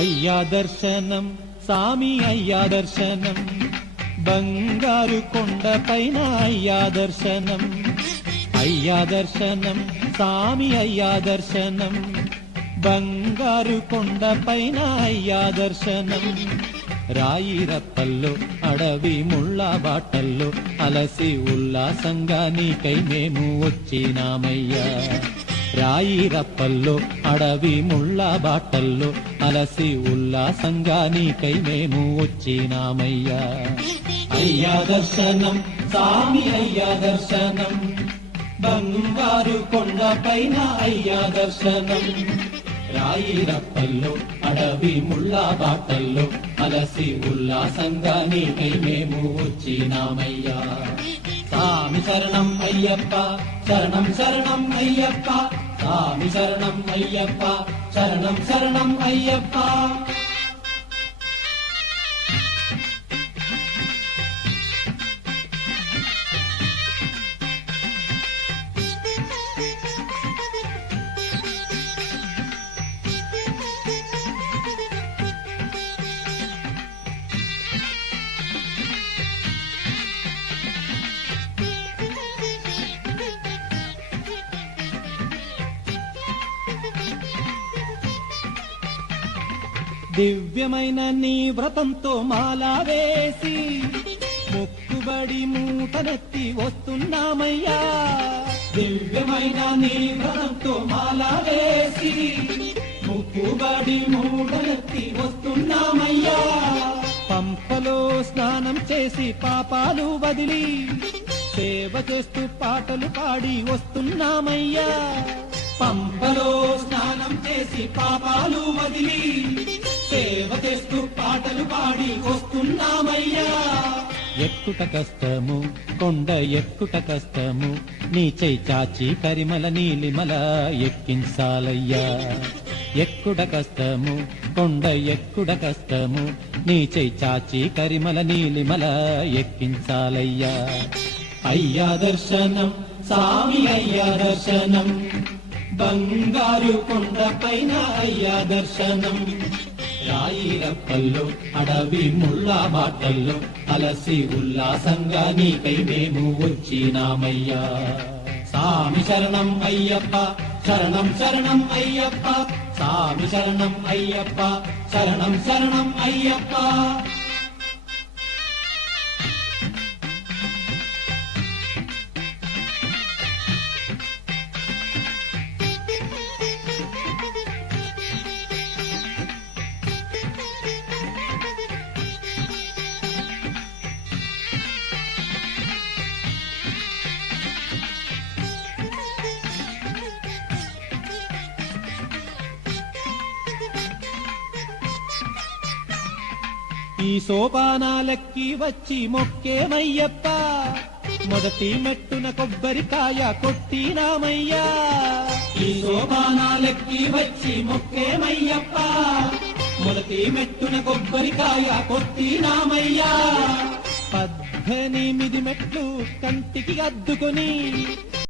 అయ్యా దర్శనం సామి అయ్యా దర్శనం బంగారు కొండ పైన అయ్యా దర్శనం అయ్యా దర్శనం సామి అయ్యా దర్శనం బంగారు కొండ పైన అయ్యా దర్శనం రాయిరప్పల్లో అడవి ముళ్ళ బాటల్లో అలసి ఉల్లాసంగా నీకై మేము వచ్చినామయ్యా రాయిరప్పల్లో అడవి ముళ్ళ బాటల్లో అలసి ఉల్లాసంగా నీకై మేము వచ్చినామయ్యా అయ్యా దర్శనం సామి అయ్యా దర్శనం బంగారు కొండ పైన అయ్యా దర్శనం రాయిరప్పల్లో అడవి ముళ్ళ బాటల్లో అలసి ఉల్లాసంగా నీకై మేము వచ్చినామయ్యా సామి శరణం అయ్యప్ప శరణం శరణం అయ్యప్ప సామి శరణం అయ్యప్ప శరణం శరణం అయ్యప్ప దివ్యమైన నీ వ్రతంతో మాలా వేసి మొక్కుబడి మూటనెత్తి వస్తున్నామయ్యా దివ్యమైన నీ వ్రతంతో మాలా వేసి మొక్కుబడి మూటనెత్తి వస్తున్నామయ్యా పంపలో స్నానం చేసి పాపాలు వదిలి సేవ చేస్తూ పాటలు పాడి వస్తున్నామయ్యా పంపలో స్నానం చేసి పాపాలు వదిలి సేవ చేస్తూ పాటలు పాడి వస్తున్నామయ్యా ఎక్కుట కష్టము కొండ ఎక్కుట కష్టము నీ చై చాచి కరిమల నీలిమల ఎక్కించాలయ్యా ఎక్కుట కష్టము కొండ ఎక్కుట కష్టము నీ చై చాచి కరిమల నీలిమల ఎక్కించాలయ్యా అయ్యా దర్శనం సామి అయ్యా దర్శనం బంగారు కొండ పైన అయ్యా దర్శనం రాయిరప్పల్లో అడవి ముళ్ళ బాటల్లో అలసి ఉల్లాసంగా నీకై మేము వచ్చినామయ్యా సామి శరణం అయ్యప్ప శరణం శరణం అయ్యప్ప సామి శరణం అయ్యప్ప శరణం శరణం అయ్యప్ప ఈ సోపానాలెక్కి వచ్చి మొక్కేమయ్యప్ప మొదటి మెట్టున కొబ్బరికాయ కొట్టినామయ్యా ఈ సోపానాలెక్కి వచ్చి మొక్కేమయ్యప్ప మొదటి మెట్టున కొబ్బరికాయ కొట్టినామయ్యా 18 మెట్లు కంటికి అద్దుకొని